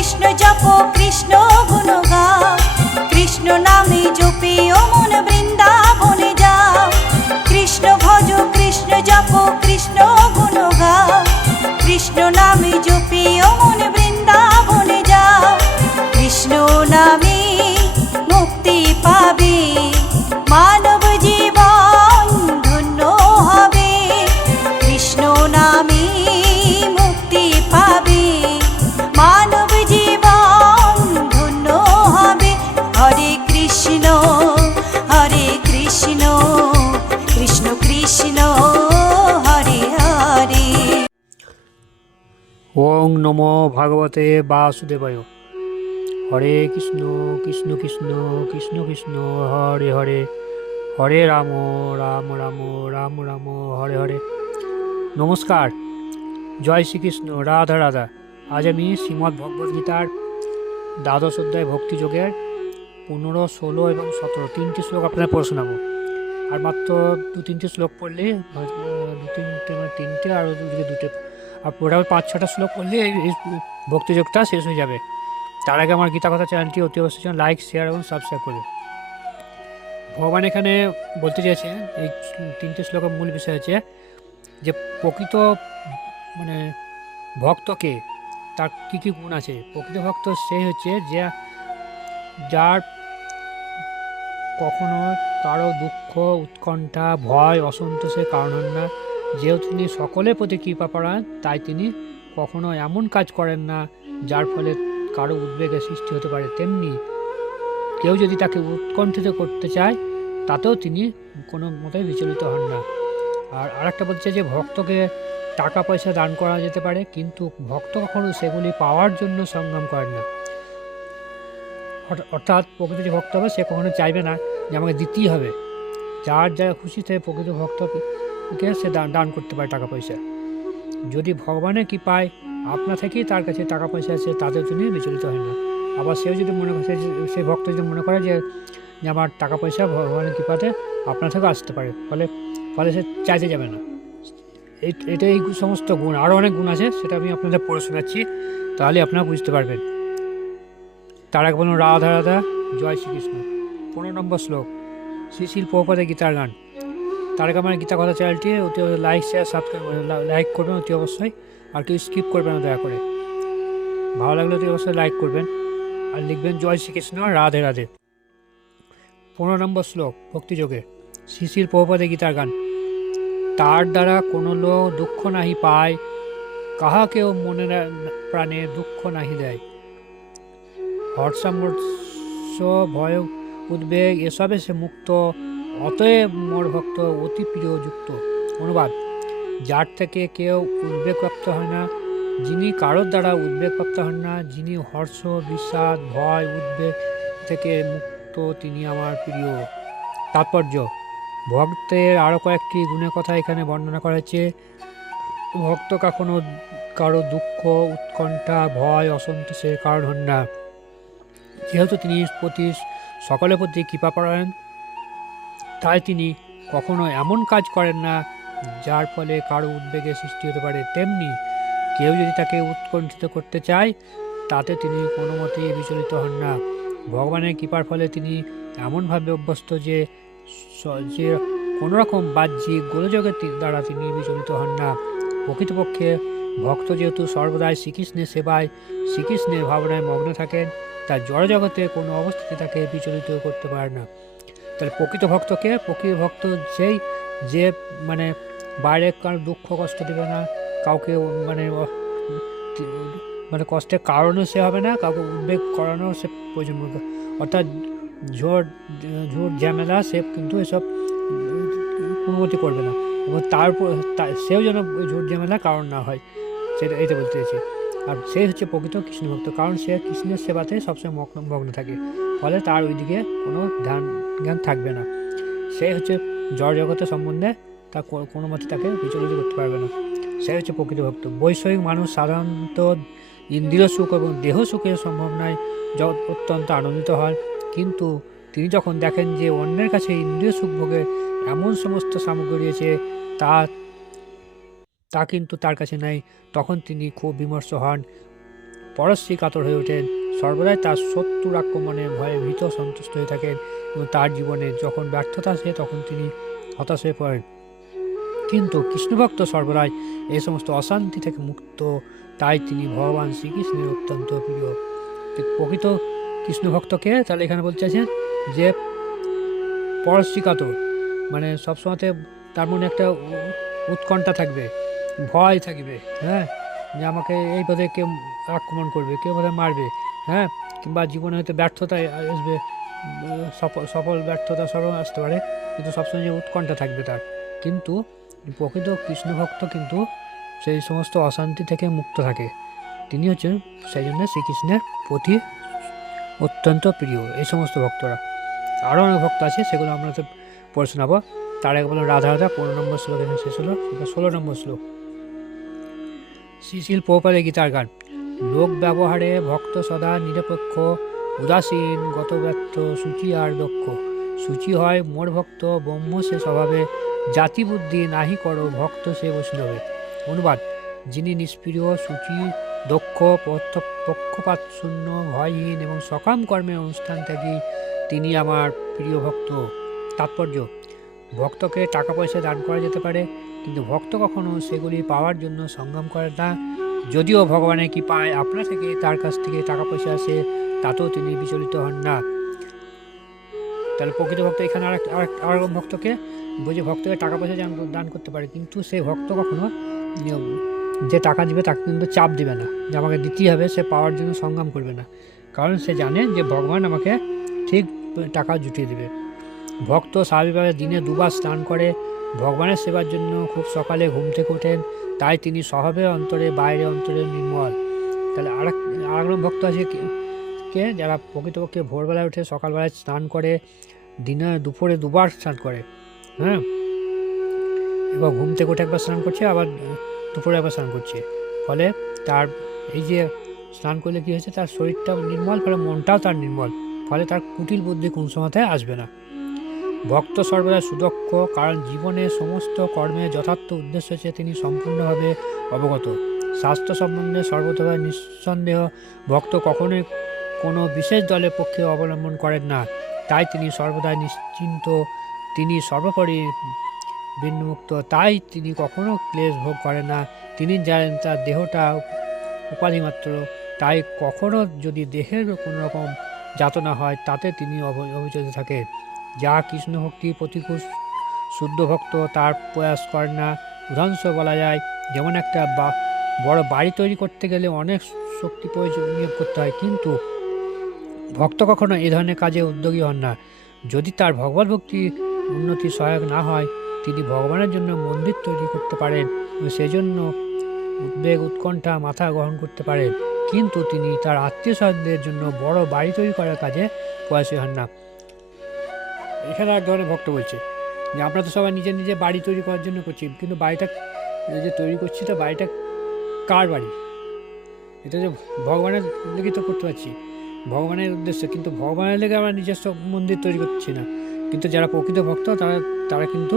কৃষ্ণ জপ, কৃষ্ণ গুণ গা কৃষ্ণ নামে জপি, অমন বৃন্দাবনে যাও কৃষ্ণ ভজ, কৃষ্ণ জপ, কৃষ্ণ গুণ গা কৃষ্ণ নামে জপে নম ভাগবতে বাসুদেবায়। হরে কৃষ্ণ কৃষ্ণ কৃষ্ণ কৃষ্ণ কৃষ্ণ, হরে হরে। হরে রাম রাম রাম রাম রাম, হরে হরে। নমস্কার। জয় শ্রীকৃষ্ণ, রাধা রাধা। আজ আমি শ্রীমদ্ ভগবদ্গীতার দ্বাদশ অধ্যায় ভক্তিযোগের পনেরো, ষোলো এবং সতেরো তিনটি শ্লোক আপনাদের পড়ে শোনাবো। আর মাত্র দু তিনটে শ্লোক পড়লে দু তিনটে মানে তিনটে, আর দুদিকে দুটো আর মোটামুটি পাঁচ ছটা শ্লোক পড়লে এই ভক্তিযোগটা শেষ হয়ে যাবে। তার আগে আমার গীতা কথা চ্যানেলটি অতি অবশ্যই লাইক শেয়ার এবং সাবস্ক্রাইব করবে। ভগবান এখানে বলতে চাইছেন এই তিনটে শ্লোকের মূল বিষয় হচ্ছে যে প্রকৃত মানে ভক্তকে তার কী কী গুণ আছে? প্রকৃত ভক্ত সেই হচ্ছে যে যার কখনো কারও দুঃখ, উৎকণ্ঠা, ভয়, অসন্তোষের কারণ না। যেহেতু তিনি সকলের প্রতি কৃপা পড়ান তাই তিনি কখনো এমন কাজ করেন না, যার ফলে কারও উদ্বেগের সৃষ্টি হতে পারে তেমনি। কেউ যদি তাকে উৎকণ্ঠিত করতে চায়, তাতেও তিনি কোনো মতেই বিচলিত হন না। আর আরেকটা বলছে যে, ভক্তকে টাকা পয়সা দান করা যেতে পারে, কিন্তু ভক্ত কখনো সেগুলি পাওয়ার জন্য সংগ্রাম করেন না। অর্থাৎ প্রকৃত যে ভক্ত হবে, সে কখনো চাইবে না যে আমাকে দিতেই হবে। যার যা খুশি থেকে প্রকৃত ভক্তকে কে সে দান দান করতে পারে টাকা পয়সা। যদি ভগবানের কি পায়, আপনা থেকেই তার কাছে টাকা পয়সা আছে, তাদের জন্য বিচলিত হয় না। আবার সেও যদি মনে করে সেই ভক্ত যদি মনে করে যে আমার টাকা পয়সা ভগবানের কৃপাতে আপনা থেকেও আসতে পারে। ফলে ফলে সে চাইতে যাবে না। এটা এই সমস্ত গুণ। আরও অনেক গুণ আছে, সেটা আমি আপনাদের পড়ে শোনাচ্ছি। তাহলে আপনারা বুঝতে পারবেন। তার এক বলুন রাধা রাধা, জয় শ্রীকৃষ্ণ। পনেরো নম্বর শ্লোক। শ্রী শিল গীতার গান। তার আগে আমার গীতা কথা চ্যানেলটি অতি লাইক শেয়ার সাবস্ক্রাইব লাইক করবেন অতি অবশ্যই। আর কেউ স্কিপ করবেন না দয়া করে। ভালো লাগলে অতি অবশ্যই লাইক করবেন। আর লিখবেন, জয় শ্রীকৃষ্ণ, রাধে রাধে। পনেরো নম্বর শ্লোক ভক্তিযোগে শিশির প্রপাতে গীতার গান। তার দ্বারা কোনো লোক দুঃখ নাহি পায়, কাহাকেও মনে প্রাণে দুঃখ নাহি দেয়। হর্ষামর্ষ, ভয়, উদ্বেগ, এসবে সে মুক্ত অতএব মোর ভক্ত অতি প্রিয় যুক্ত অনুবাদ, যার থেকে কেউ উদ্বেগপ্রাপ্ত হয় না, যিনি কারোর দ্বারা উদ্বেগপ্রাপ্ত হন না, যিনি হর্ষ, বিষাদ, ভয়, উদ্বেগ থেকে মুক্ত, তিনি আমার প্রিয়। তাৎপর্য, ভক্তের আরও কয়েকটি গুণের কথা এখানে বর্ণনা করা হয়েছে। ভক্ত কখনো কারও দুঃখ, উৎকণ্ঠা, ভয়, অসন্তোষের কারণ হন না। যেহেতু তিনি প্রতি সকলের প্রতি কৃপা তাই তিনি কখনো এমন কাজ করেন না, যার ফলে কারও উদ্বেগের সৃষ্টি হতে পারে। তেমনি কেউ যদি তাকে উৎকণ্ঠিত করতে চায়, তাতে তিনি কোনো মতেই বিচলিত হন না। ভগবানের কৃপার ফলে তিনি এমনভাবে অভ্যস্ত যে যে কোনো রকম বাহ্যিক গোলযোগের দ্বারা তিনি বিচলিত হন না। প্রকৃতপক্ষে ভক্ত যেহেতু সর্বদাই শ্রীকৃষ্ণের সেবায়, শ্রীকৃষ্ণের ভাবনায় মগ্ন থাকেন তার জড়জগতে কোনো অবস্থাতে তাকে বিচলিত করতে পারে না। তাহলে প্রকৃত ভক্তকে প্রকৃত ভক্ত সেই যে মানে বাইরে কারও দুঃখ কষ্ট দেবে না, কাউকে মানে মানে কষ্টের কারণও সে হবে না, কাউকে উদ্বেগ করানোর সে প্রয়োজন অর্থাৎ ঝোর ঝুট ঝামেলা সে কিন্তু এসব অনুমতি করবে না। এবং তারপর সেও যেন ওই ঝামেলা কারণ না হয়। সেটা, এইটা বলতে চাইছি। আর সে হচ্ছে প্রকৃত কৃষ্ণ ভক্ত, কারণ সে কৃষ্ণের সেবাতে সবসময় মগ্ন থাকে। ফলে তার ওইদিকে কোনো ধ্যান, জ্ঞান থাকবে না। সে হচ্ছে জড় জগতের সম্বন্ধে তা কোনো মতে তাকে বিচলিত করতে পারবে না। সে হচ্ছে প্রকৃত ভক্ত। বৈষয়িক মানুষ সাধারণত ইন্দ্রিয় সুখ এবং দেহ সুখের সম্ভাবনায় অত্যন্ত আনন্দিত হয়। কিন্তু তিনি যখন দেখেন যে অন্যের কাছে ইন্দ্রিয় সুখ ভোগের এমন সমস্ত সামগ্রী রয়েছে, তা তা কিন্তু তার কাছে নাই। তখন তিনি খুব বিমর্ষ হন। পরশ্রী কাতর হয়ে ওঠেন। সর্বদাই তার শত্রুর আক্রমণে ভয়ে ভীত সন্তুষ্ট হয়ে থাকেন এবং তার জীবনে যখন ব্যর্থতা আসে তখন তিনি হতাশ হয়ে পড়েন। কিন্তু কৃষ্ণভক্ত সর্বদাই এই সমস্ত অশান্তি থেকে মুক্ত, তাই তিনি ভগবান শ্রীকৃষ্ণের অত্যন্ত প্রিয়। প্রকৃত কৃষ্ণভক্তকে তাহলে এখানে বলতে চাইছেন যে পরশ্রী কাতর। মানে সবসময়তে তার মনে একটা উৎকণ্ঠা থাকবে। ভয় থাকবে হ্যাঁ? যে আমাকে এই পথে কেউ আক্রমণ করবে, কেউ বোধহয় মারবে হ্যাঁ? কিংবা জীবনে হয়তো ব্যর্থতা আসবে সফল সফল ব্যর্থতা সব আসতে পারে, কিন্তু সবসময় যে উৎকণ্ঠা থাকবে তার। কিন্তু প্রকৃত কৃষ্ণ ভক্ত কিন্তু সেই সমস্ত অশান্তি থেকে মুক্ত থাকে। তিনি হচ্ছেন সেই জন্য শ্রীকৃষ্ণের প্রতি অত্যন্ত প্রিয় এই সমস্ত ভক্তরা। আরও অনেক ভক্ত আছে, সেগুলো আমরা তো পড়ে শোনাবো। তার আগে বললাম রাধা রাধা, পনেরো নম্বর শ্লোক এখানে শেষ হলো ষোলো নম্বর শ্লোক। শ্রীশিল পৌপালে গীতার গান লোক ব্যবহারে ভক্ত সদা নিরপেক্ষ, উদাসীন, গতব্যর্থ, সূচি আর দক্ষ। সূচি হয় মোর ভক্ত, ব্রহ্ম সে স্বভাবে। জাতি বুদ্ধি নাহি করো, ভক্ত সে বৈষ্ণবে। অনুবাদ, যিনি নিষ্প্রিয়, সূচি, দক্ষ পক্ষপাত শূন্য, ভয়হীন এবং সকাম কর্মের অনুষ্ঠান ত্যাগী, তিনি আমার প্রিয় ভক্ত। তাৎপর্য ভক্তকে টাকা পয়সা দান করা যেতে পারে, কিন্তু ভক্ত কখনো সেগুলি পাওয়ার জন্য সংগ্রাম করে না। যদিও ভগবানের কি পায় আপনার থেকে তার কাছ থেকে টাকা পয়সা আসে, তাতেও তিনি বিচলিত হন না। তাহলে প্রকৃত ভক্ত এখানে আর আর ভক্তকে? বুঝে ভক্তকে টাকা পয়সা দান করতে পারে, কিন্তু সেই ভক্ত কখনো, যে টাকা দিবে তাকে কিন্তু চাপ দিবে না, যে আমাকে দিতেই হবে, সে পাওয়ার জন্য সংগ্রাম করবে না। কারণ সে জানে যে ভগবান আমাকে ঠিক টাকা জুটিয়ে দেবে। ভক্ত স্বাভাবিকভাবে দিনে দুবার স্নান করে ভগবানের সেবার জন্য খুব সকালে ঘুম থেকে ওঠেন। তাই তিনি স্বভাবে অন্তরে বাইরে অন্তরে নির্মল। তাহলে আর আর ভক্ত আছে কে- কে? যারা প্রকৃতপক্ষে ভোরবেলায় উঠে সকালবেলায় স্নান করে, দিনে দুপুরে দুবার স্নান করে। হ্যাঁ? এবার ঘুম থেকে উঠে একবার স্নান করছে, আবার দুপুরে একবার স্নান করছে। ফলে তার এই যে স্নান করলে কী হয়েছে? তার শরীরটা নির্মল, ফলে মনটাও তার নির্মল। ফলে তার কুটিল বুদ্ধি কোন সময়তে আসবে না। ভক্ত সর্বদা সুদক্ষ, কারণ জীবনে সমস্ত কর্মের যথার্থ উদ্দেশ্য হচ্ছে তিনি সম্পূর্ণভাবে অবগত। স্বাস্থ্য সম্বন্ধে সর্বতভাবে নিঃসন্দেহ, ভক্ত কখনোই কোনো বিশেষ দলের পক্ষে অবলম্বন করেন না। তাই তিনি সর্বদা নিশ্চিন্ত, তিনি সর্বোপরি বিন্মুক্ত তাই তিনি কখনো ক্লেশ ভোগ করেন না। তিনি জানেন তার দেহটা উপাধিমাত্র, তাই কখনো যদি দেহের কোনো রকম যাতনা হয়, তাতে তিনি অভ- অভিযোগ থাকেন। যা কৃষ্ণ ভক্তি প্রতিকূল, শুদ্ধ ভক্ত তার প্রয়াস করেন না। উদাহরণস্বরূপ বলা যায়, যেমন একটা বা, বড় বাড়ি তৈরি করতে গেলে অনেক শক্তি প্রয়োজন করতে হয়, কিন্তু ভক্ত কখনো এই ধরনের কাজে উদ্যোগী হন না। যদি তার ভগবত ভক্তি উন্নতি সহায়ক না হয়, তিনি ভগবানের জন্য মন্দির তৈরি করতে পারেন সেজন্য উদ্বেগ, উৎকণ্ঠা মাথা গ্রহণ করতে পারেন। কিন্তু তিনি তার আত্মীয় স্বজনদের জন্য বড় বাড়ি তৈরি করার কাজে প্রয়াসী হন না। এখানে এক ধরনের ভক্ত বলছে যে, আমরা তো সবাই নিজে নিজে বাড়ি তৈরি করার জন্য করছি, কিন্তু বাড়িটা, এই যে তৈরি করছি তো, বাড়িটা কার বাড়ি? এটা যে ভগবানের লেগে তো করতে পারছি। ভগবানের উদ্দেশ্যে, কিন্তু ভগবানের লেগে আমরা নিজস্ব মন্দির তৈরি করছি না। কিন্তু যারা প্রকৃত ভক্ত, তারা তারা কিন্তু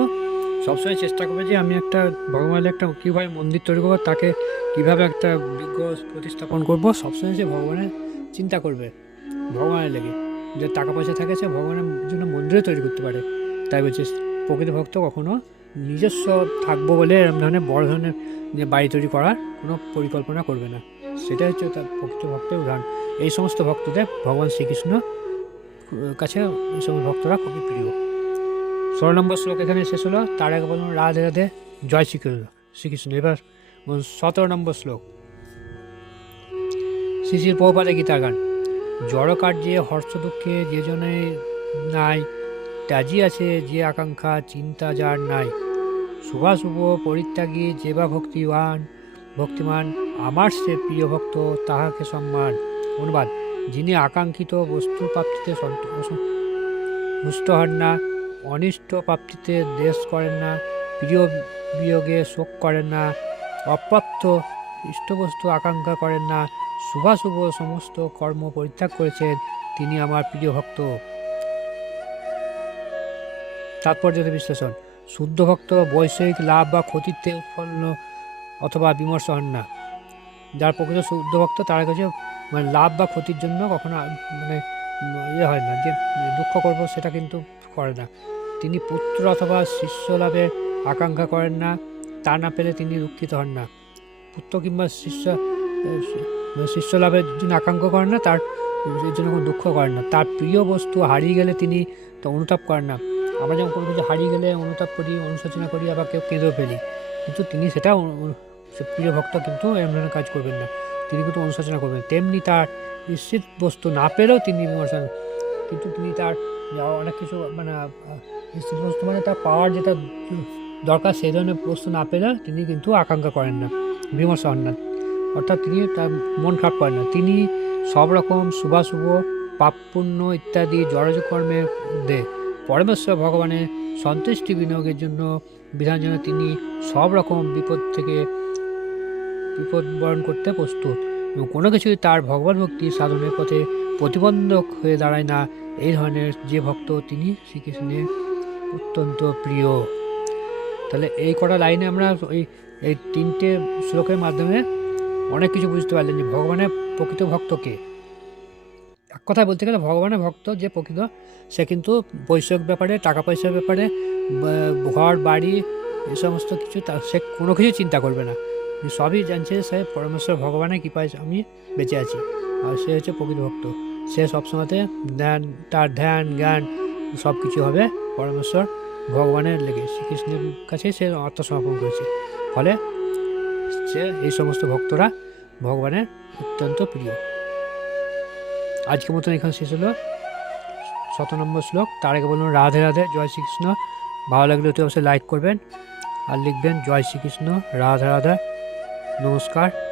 সবসময় চেষ্টা করবে যে, আমি একটা, ভগবানের একটা কীভাবে মন্দির তৈরি করব, তাকে কীভাবে একটা বিজ্ঞ প্রতিস্থাপন করব, সবসময় সে ভগবানের চিন্তা করবে, ভগবানের লেগে। যে টাকা পয়সা থাকে সে ভগবানের জন্য মন্দিরও তৈরি করতে পারে। তাই বলছে প্রকৃত ভক্ত কখনো নিজস্ব থাকব বলে এরকম ধরনের বড় ধরনের যে বাড়ি তৈরি করার কোনো পরিকল্পনা করবে না। সেটাই হচ্ছে তার প্রকৃত ভক্তের উদাহরণ। এই সমস্ত ভক্তদের ভগবান শ্রীকৃষ্ণ কাছে এই সমস্ত ভক্তরা খুবই প্রিয়। ষোলো নম্বর শ্লোক এখানে শেষ হলো। তার আগে বলুন, রাধে রাধে, জয় শ্রীকৃষ্ণ। শ্রীকৃষ্ণ, এবার সতেরো নম্বর শ্লোক। শিশির পৌপাতে গীতার গান। জড় কার্যে হর্ষ দুঃখে যে জনে নাই, ত্যাজি আছে যে আকাঙ্ক্ষা, চিন্তা যার নাই। শুভাশুভ পরিত্যাগী যে বা ভক্তিবান, ভক্তিমান, আমার সে প্রিয় ভক্ত, তাহাকে সম্মান। অনুবাদ, যিনি আকাঙ্ক্ষিত বস্তু প্রাপ্তিতে তুষ্ট হন না, অনিষ্ট প্রাপ্তিতে দেশ করেন না, প্রিয় বিয়োগে শোক করেন না, অপ্রাপ্ত ইষ্টবস্তু আকাঙ্ক্ষা করেন না শুভাশুভ সমস্ত কর্ম পরিত্যাগ করেছেন তিনি আমার প্রিয় ভক্ত। তাৎপর্য বিশ্লেষণ। শুদ্ধ ভক্ত বৈষয়িক লাভ বা ক্ষতিতে উৎপন্ন অথবা বিমর্ষ হন না। যার প্রকৃত শুদ্ধ ভক্ত তার কাছে মানে লাভ বা ক্ষতির জন্য কখনো মানে ইয়ে হয় না, যে দুঃখ করব সেটা কিন্তু করে না। তিনি পুত্র অথবা শিষ্য লাভের আকাঙ্ক্ষা করেন না, তা না পেলে তিনি দুঃখিত হন না। পুত্র কিংবা শিষ্য শিষ্য লাভের জন্য আকাঙ্ক্ষা করেন না, তার এর জন্য কোনো দুঃখ করেন না। তার প্রিয় বস্তু হারিয়ে গেলে তিনি তো অনুতাপ করেন না। আমরা যেমন কোনো কিছু হারিয়ে গেলে অনুতাপ করি, অনুশোচনা করি, আবার কেউ কেঁদেও ফেলি। কিন্তু তিনি সেটা প্রিয় ভক্ত কিন্তু এমন কাজ করবেন না। তিনি কিন্তু অনুশোচনা করবেন। তেমনি তার নিশ্চিত বস্তু না পেলেও তিনি বিমর্শন কিন্তু তিনি তার অনেক কিছু মানে নিশ্চিত বস্তু মানে তার পাওয়ার যেটা দরকার, সেই ধরনের বস্তু না পেলে তিনি কিন্তু আকাঙ্ক্ষা করেন না, বিমর্ষ হন না। অর্থাৎ তিনি তার মন খারাপ করেন না। তিনি সব রকম শুভাশুভ পাপ পুণ্য ইত্যাদি জড়জ কর্মের মধ্যে পরমেশ্বর ভগবানের সন্তুষ্টি বিনিয়োগের জন্য বিধান জন্য তিনি সব রকম বিপদ থেকে বিপদ বরণ করতে প্রস্তুত। এবং কোনো কিছুই তার ভগবান ভক্তি সাধনের পথে প্রতিবন্ধক হয়ে দাঁড়ায় না। এই ধরনের যে ভক্ত তিনি, শ্রীকৃষ্ণের অত্যন্ত প্রিয়। তাহলে এই কটা লাইনে আমরা ওই এই তিনটে শ্লোকের মাধ্যমে অনেক কিছু বুঝতে পারলেন যে ভগবানের প্রকৃত ভক্তকে এক কথায় বলতে গেলে ভগবানের ভক্ত যে প্রকৃত, সে কিন্তু বৈষয়িক ব্যাপারে, টাকা পয়সার ব্যাপারে ঘর, বাড়ি এই সমস্ত কিছু তা সে কোনো কিছু চিন্তা করবে না। সবই জানছে সে পরমেশ্বর ভগবানের কৃপায় আমি বেঁচে আছি। আর সে হচ্ছে প্রকৃত ভক্ত। সে সবসময়তে ধ্যান, তার ধ্যান, জ্ঞান সব কিছু হবে পরমেশ্বর ভগবানের লেগে। শ্রীকৃষ্ণের কাছে সে আত্মসমর্পণ করেছে। ফলে সে এই সমস্ত ভক্তরা। ভগবানের অত্যন্ত প্রিয়। আজকে মতন এখানে শেষ হলো। শত নম্বর শ্লোক। তার আগে বলুন, রাধে রাধে, জয় শ্রীকৃষ্ণ। ভালো লাগলে অতি অবশ্যই লাইক করবেন। আর লিখবেন, জয় শ্রীকৃষ্ণ, রাধা রাধা, নমস্কার।